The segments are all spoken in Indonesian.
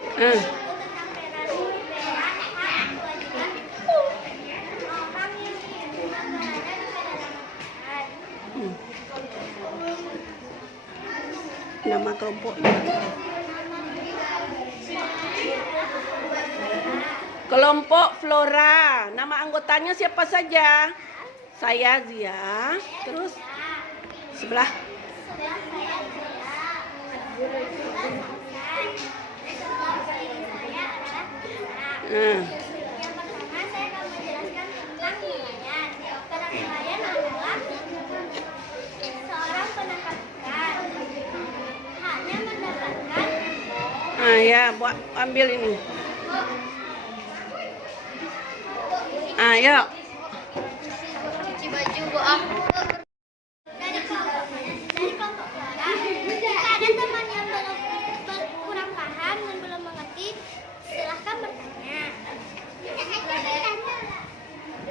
Hmm. Nama kelompoknya. Kelompok Flora. Nama anggotanya siapa saja? Saya Zia. Terus sebelah. Nah. Yang pertama saya akan menjelaskan tentang nelayan. Nelayan adalah seorang penangkap ikan. Haknya mendapatkan. Ah ya, buat ambil ini. Ah, yuk. Cuci baju dari kelompok Flora. Jika ada teman yang kurang paham dan belum mengerti, silahkan bertanya.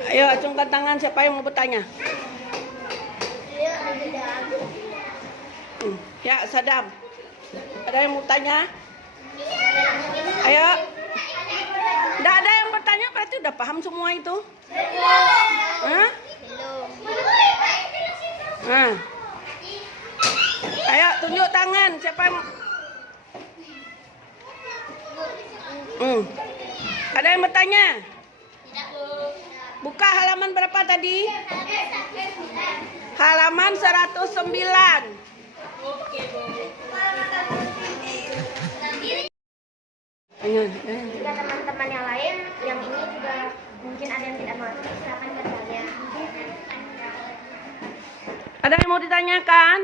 Ayo, acungkan tangan siapa yang mau bertanya. Ya, Sadam. Ada yang mau tanya? Ayo. Tidak ada yang bertanya, berarti udah paham semua itu? Hah? Nah. Ayo, tunjuk tangan. Siapa yang... Ada yang bertanya? Buka halaman berapa tadi? Halaman 109. Jika teman-teman yang lain yang ini juga mungkin ada yang tidak mengerti, silakan bertanya. Ada yang mau ditanyakan?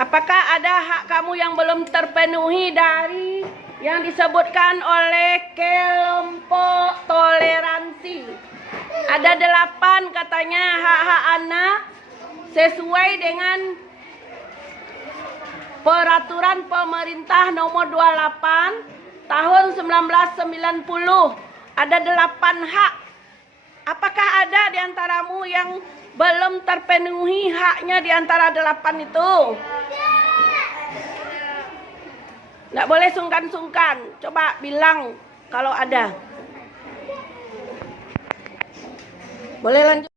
Apakah ada hak kamu yang belum terpenuhi dari yang disebutkan oleh kelompok toleransi? Ada 8 katanya hak-hak anak sesuai dengan Peraturan Pemerintah Nomor 28 Tahun 1990. Ada 8 hak. Apakah ada di antaramu yang belum terpenuhi haknya di antara 8 itu? Nggak boleh sungkan-sungkan. Coba bilang kalau ada. Boleh lanjut.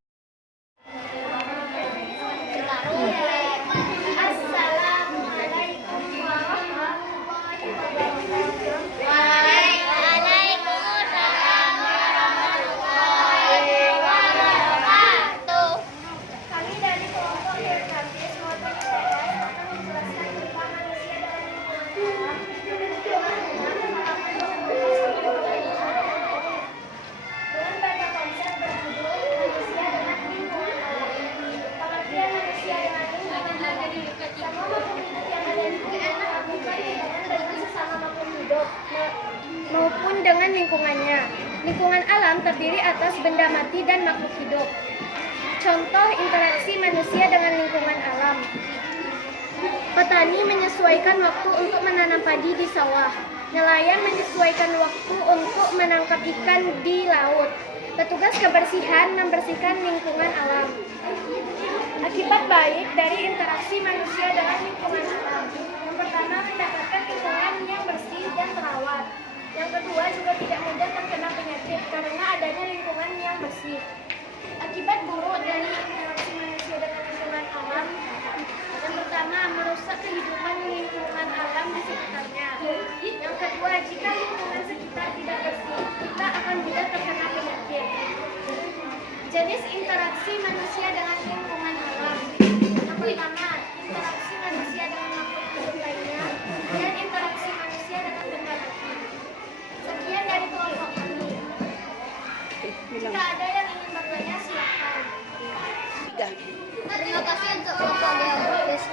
Maupun dengan lingkungannya. Lingkungan alam terdiri atas benda mati dan makhluk hidup. Contoh interaksi manusia dengan lingkungan alam. Petani menyesuaikan waktu untuk menanam padi di sawah. Nelayan menyesuaikan waktu untuk menangkap ikan di laut. Petugas kebersihan membersihkan lingkungan alam. Akibat baik dari interaksi manusia dengan lingkungan alam. Yang pertama, mendapatkan lingkungan yang bersih dan terawat. Yang kedua, juga tidak mudah terkena penyakit karena adanya lingkungan yang bersih. Akibat buruk dari interaksi manusia dengan lingkungan alam. Yang pertama, merusak kehidupan lingkungan alam di sekitarnya. Yang kedua, jika lingkungan sekitar tidak bersih, kita akan mudah terkena penyakit. Jenis interaksi manusia dengan lingkungan alam. Yang pertama, interaksi manusia dengan makhluk hidup lainnya dan interaksi manusia dengan benda mati. Sekian dari kelompok kami. Jika ada yang ingin bertanya, silakan. Terima kasih untuk kelompok geografis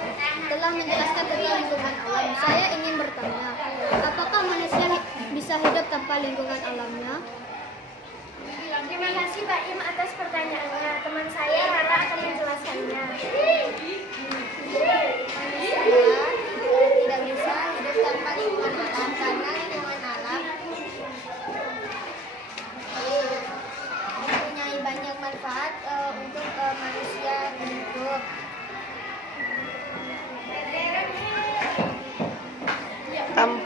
telah menjelaskan tentang lingkungan alam. Saya ingin bertanya, apakah manusia bisa hidup tanpa lingkungan alamnya? Terima kasih Pak Im atas pertanyaannya. Teman saya Rara akan menjelaskannya. Tidak bisa hidup tanpa lingkungan alam karena lingkungan alam mempunyai banyak manfaat untuk manusia hidup.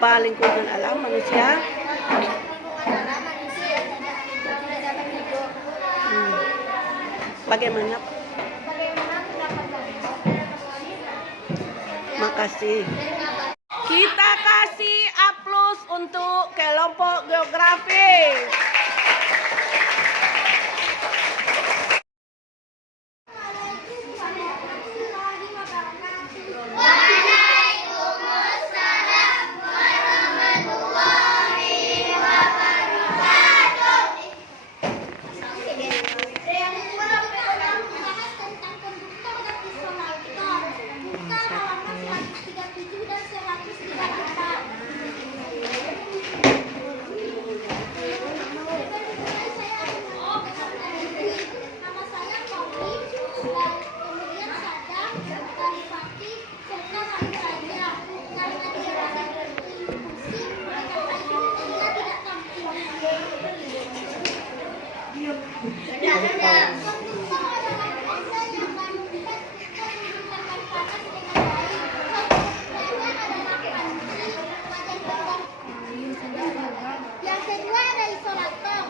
Apa lingkungan alam manusia? Lingkungan alam manusia yang tidak dapat hidup. Bagaimana? Bagaimana pendapat Bapak? Makasih. Kita kasih aplaus untuk kelompok geografi. Yang kedua ada isolator.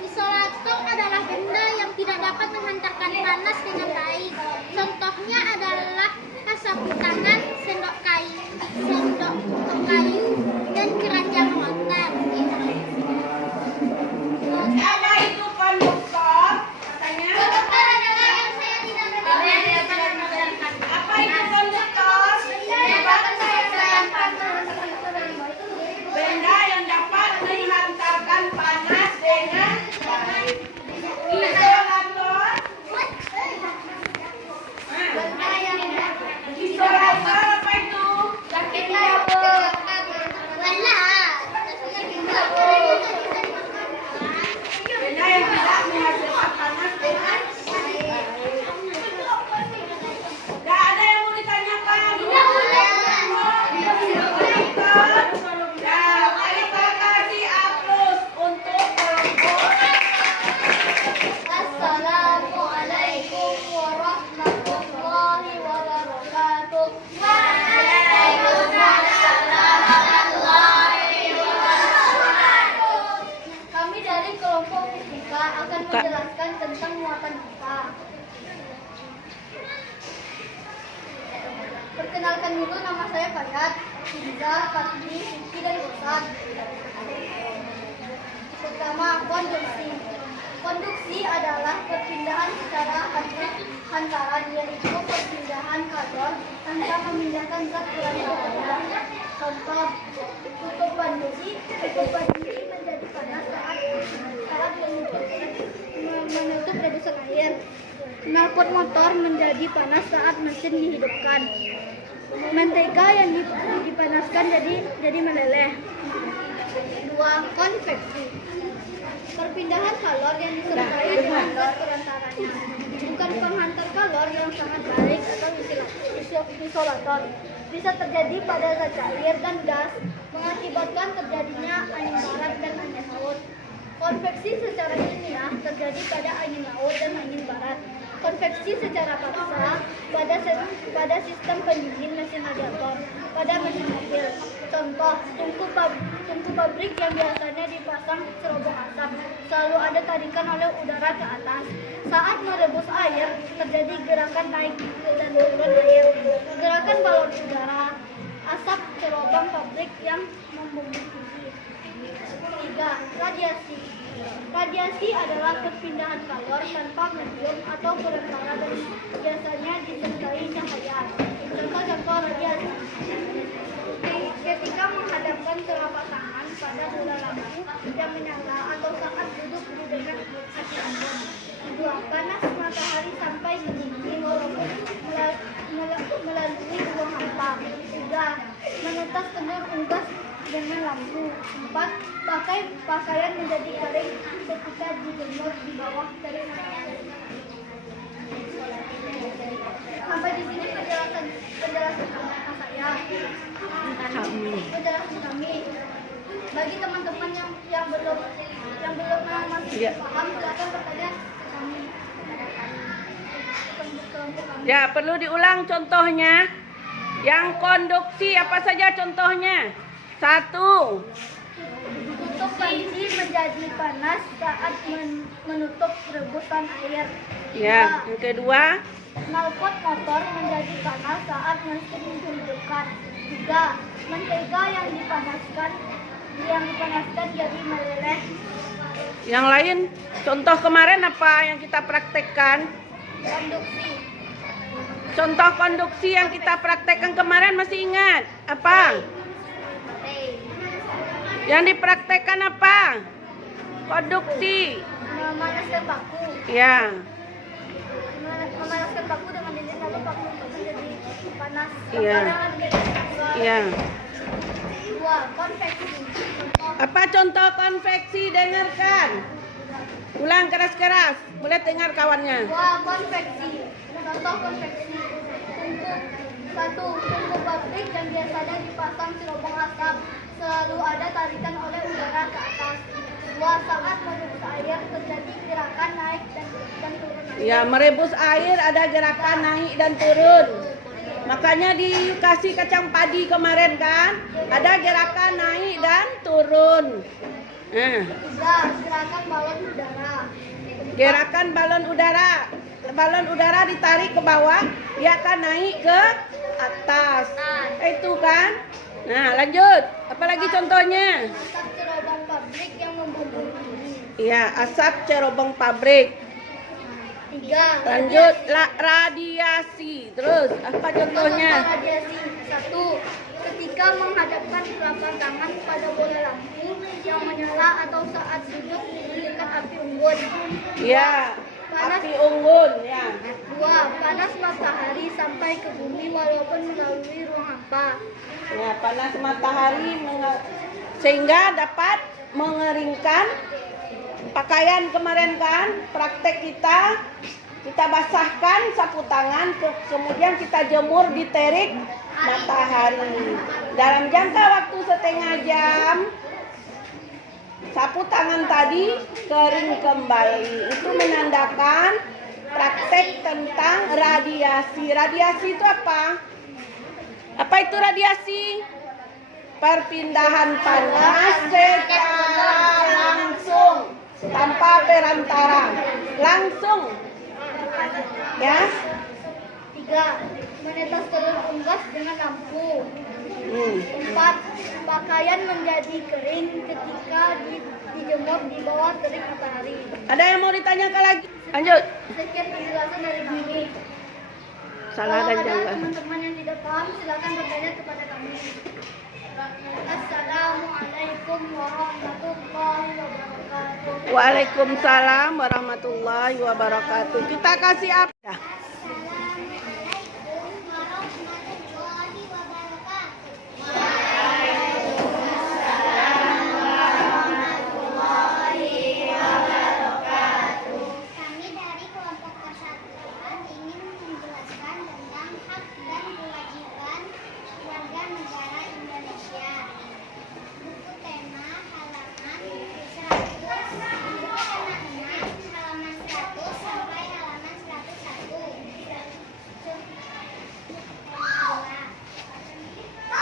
Isolator adalah benda yang tidak dapat menghantarkan panas dengan baik. Contohnya adalah sapu tangan, sendok kayu, dan keranjang rotan. Apa itu konduktor? Katanya. Konduktor adalah yang saya tidak Apa itu konduktor? Benda yang dapat menghantarkan panas dengan baik. Isolator. Isolator apa itu? Benda yang tidak menghasilkan panas dengan baik. Gak ada yang mau ditanyakan? Nah, mari kita kasih aplaus untuk kelompok. Assalamualaikum warahmatullahi wabarakatuh. Kami dari kelompok fisika akan menjelaskan tentang muatan kita. Perkenalkan dulu, nama saya Fayat, Hinza, Fatmi, Suci, dan Kosan. Pertama, konduksi. Konduksi adalah perpindahan secara hantaran, yaitu perpindahan kalor tanpa memindahkan zat perantaranya. Contoh, tutup pandusi menjadi panas saat menutup redusan air. Knalpot motor menjadi panas saat mesin dihidupkan. Mentega yang dipanaskan jadi meleleh. 2. Konveksi. Perpindahan kalor yang disertai dengan zat perantaranya. Bukan penghantar kalor yang sangat baik atau isolator. Bisa terjadi pada zat cair dan gas, mengakibatkan terjadinya angin barat dan angin laut. Konveksi secara ilmiah terjadi pada angin laut dan angin barat. Konveksi secara paksa pada sistem pendingin mesin radiator, pada mesin mobil. Contoh, tungku pabrik yang biasanya dipasang cerobong asap, selalu ada tarikan oleh udara ke atas. Saat merebus air, terjadi gerakan naik dan turun air. Gerakan balon udara, asap cerobong pabrik yang membumbung tinggi. 3. Radiasi. Radiasi adalah perpindahan kalor tanpa medium atau perantara dan biasanya disertai cahaya. Contoh-contoh radiasi. Ketika menghadapkan telapak tangan pada bola lampu yang menyala atau saat duduk di dekat api unggun. 2. Panas matahari sampai mendidih walaupun melalui ruang hampa. 3. Menetas telur unggas dengan lampu. 4. Pakaian menjadi kering ketika dijemur di bawah terik matahari. Sampai di sini penjelasan saya. Penjelasan kami. Bagi teman-teman yang belum masih paham, silakan bertanya ke kami. Ya, perlu diulang contohnya. Yang konduksi apa saja contohnya? 1. Tutup panci menjadi panas saat menutup rebusan air. Ya, yang kedua. Knalpot motor menjadi panas saat mesin dihidupkan. 3. Mentega yang dipanaskan jadi meleleh. Yang lain, contoh kemarin apa yang kita praktekkan? Konduksi. Contoh konduksi yang kita praktekkan kemarin masih ingat? Apa? Yang dipraktekkan apa? Konduksi. Memanaskan baku. Ya, Memanaskan baku dengan lilin lalu baku menjadi panas. Iya. ya. 2. Konveksi. Apa contoh konveksi? Dengarkan. Ulang keras-keras. Boleh dengar kawannya. 2. Konveksi. Contoh konveksi. Tungku pabrik yang biasanya dipasang cerobong asap selalu ada tarikan oleh udara ke atas. 2. Saat merebus air terjadi gerakan naik dan turun air. Ya, merebus air ada gerakan naik dan turun. Makanya dikasih kacang padi kemarin kan, ada gerakan naik dan turun. 3. Gerakan balon udara. Gerakan balon udara. Balon udara ditarik ke bawah, dia akan naik ke atas. Itu kan. Nah, lanjut. Apalagi contohnya? Asap cerobong pabrik yang membumbung tinggi. Iya, asap cerobong pabrik. 3. Lanjut, radiasi. Terus, apa contohnya? Contoh radiasi. 1. Ketika menghadapkan telapak tangan pada bola lampu yang menyala atau saat duduk di dekat api unggun. Ya, api unggun. Ya. 2. Panas matahari sampai ke bumi walaupun melalui ruang hampa. Ya, panas matahari sehingga dapat mengeringkan pakaian kemarin kan, praktek kita basahkan sapu tangan, kemudian kita jemur di terik matahari. Dalam jangka waktu setengah jam, sapu tangan tadi kering kembali. Itu menandakan praktek tentang radiasi. Radiasi itu apa? Apa itu radiasi? Perpindahan panas secara langsung, tanpa perantara, langsung. Ya. 3. Menetes telur unggas dengan lampu. 4. Pakaian menjadi kering ketika dijemur di bawah terik matahari. Ada yang mau ditanyakan lagi? Lanjut. Sekian penjelasan dari kami. Salah dan Kalau ada janggal. teman-teman yang tidak paham, silakan bertanya kepada kami. Assalamualaikum warahmatullahi wabarakatuh. Waalaikumsalam warahmatullahi wabarakatuh. Kita kasih apa? Kami dari kelompok persatuan ingin menjelaskan tentang hak dan kewajiban warga negara Indonesia. Buku tema halaman 100, buku tema 6, halaman 100 sampai halaman 101.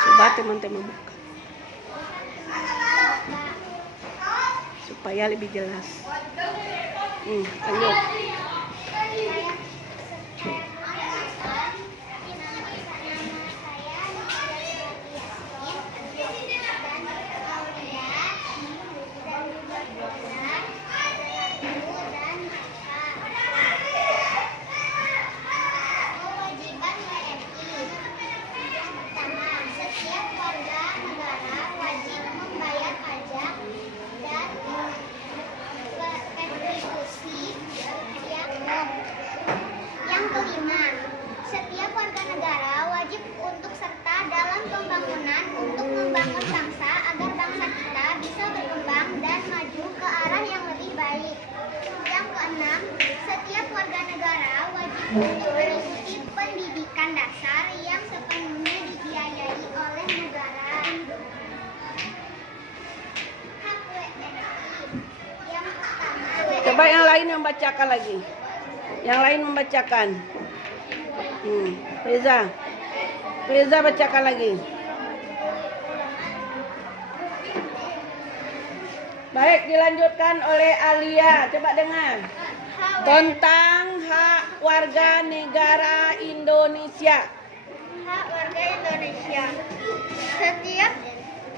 Coba teman-teman buka supaya lebih jelas. Lanjut. Kewajiban WNI. Pertama, setiap warga negara wajib membayar pajak dan retribusi yang umum. Yang kelima, setiap warga negara wajib untuk serta dalam pembangunan untuk membangun bangsa agar bangsa kita bisa berkembang dan maju ke arah yang lebih baik. Yang keenam, setiap warga negara wajib untuk mengikuti pendidikan dasar yang sepenuhnya dibiayai oleh negara. Hak WNI. Yang pertama, Coba yang lain yang bacakan lagi. Yang lain membacakan. Reza bacakan lagi. Baik, dilanjutkan oleh Alia. Coba dengar. Tentang hak warga negara Indonesia. Hak warga Indonesia. Setiap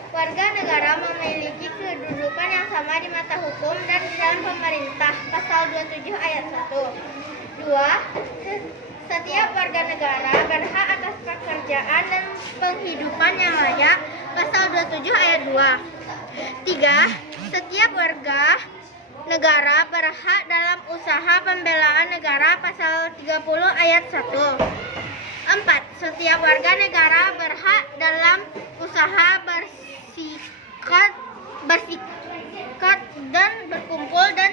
warga negara memiliki kedudukan yang sama di mata hukum dan di dalam pemerintah. Pasal 27 ayat 1. 2. Setiap warga negara berhak atas pekerjaan dan penghidupan yang layak. Pasal 27 ayat 2. 3. Setiap warga negara berhak dalam usaha pembelaan negara. Pasal 30 ayat 1. 4. Setiap warga negara berhak dalam usaha bersikat dan berkumpul dan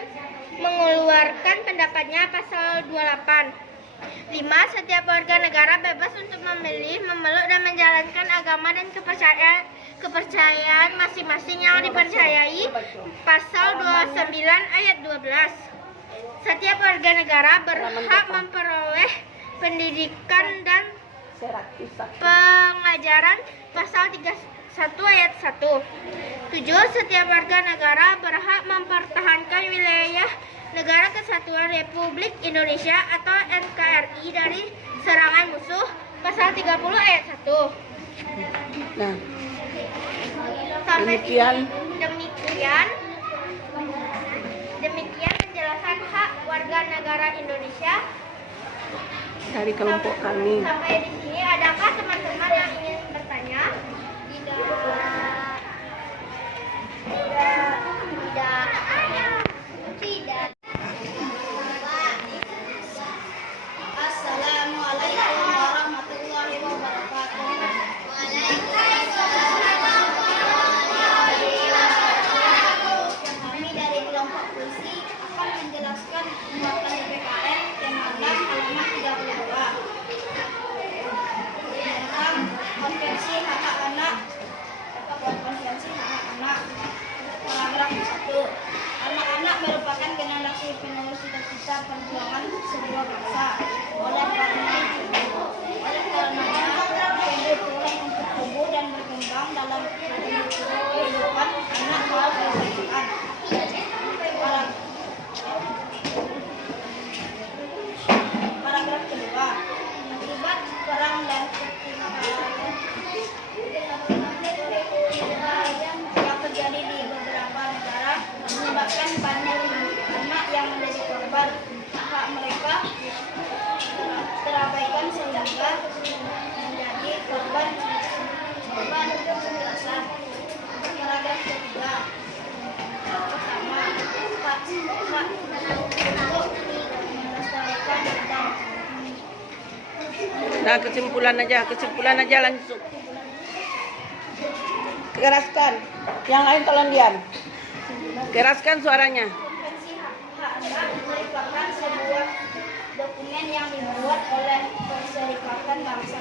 mengeluarkan pendapatnya. Pasal 28. 5. Setiap warga negara bebas untuk memilih, memeluk dan menjalankan agama dan kepercayaan masing-masing yang dipercayai. Pasal 29 ayat 12. Setiap warga negara berhak memperoleh pendidikan dan pengajaran. Pasal 31 ayat 1. 7. Setiap warga negara berhak mempertahankan wilayah Negara Kesatuan Republik Indonesia atau NKRI dari serangan musuh. Pasal 30 ayat 1. Nah, Sampai demikian. Demikian penjelasan hak warga negara Indonesia. Dari kelompok kami. Sampai di sini, adakah teman-teman yang ingin bertanya? Tidak. Assalamualaikum warahmatullahi wabarakatuh. Kami dari kelompok puisi akan menjelaskan muatan PPKN tema 6 halaman 32 tentang konvensi hak anak. Konvensi hak anak. Paragraf 1. Anak-anak merupakan generasi penerus cita-cita perjuangan sebuah bangsa. Oleh karenanya kebutuhan untuk tumbuh dan berkembang dalam kehidupan anak harus dilakukan. Paragraf kedua. Akibat perang dan yang terjadi di beberapa negara menyebabkan banyak anak yang menjadi korban. Hak mereka terabaikan sehingga menjadi korban kekerasan. Paragraf ketiga. Pertama, hak untuk melestarikan dan Nah, kesimpulan aja langsung. Keraskan. Yang lain tolong diam. Keraskan suaranya. Konvensi hak anak merupakan sebuah dokumen yang dibuat oleh Perserikatan Bangsa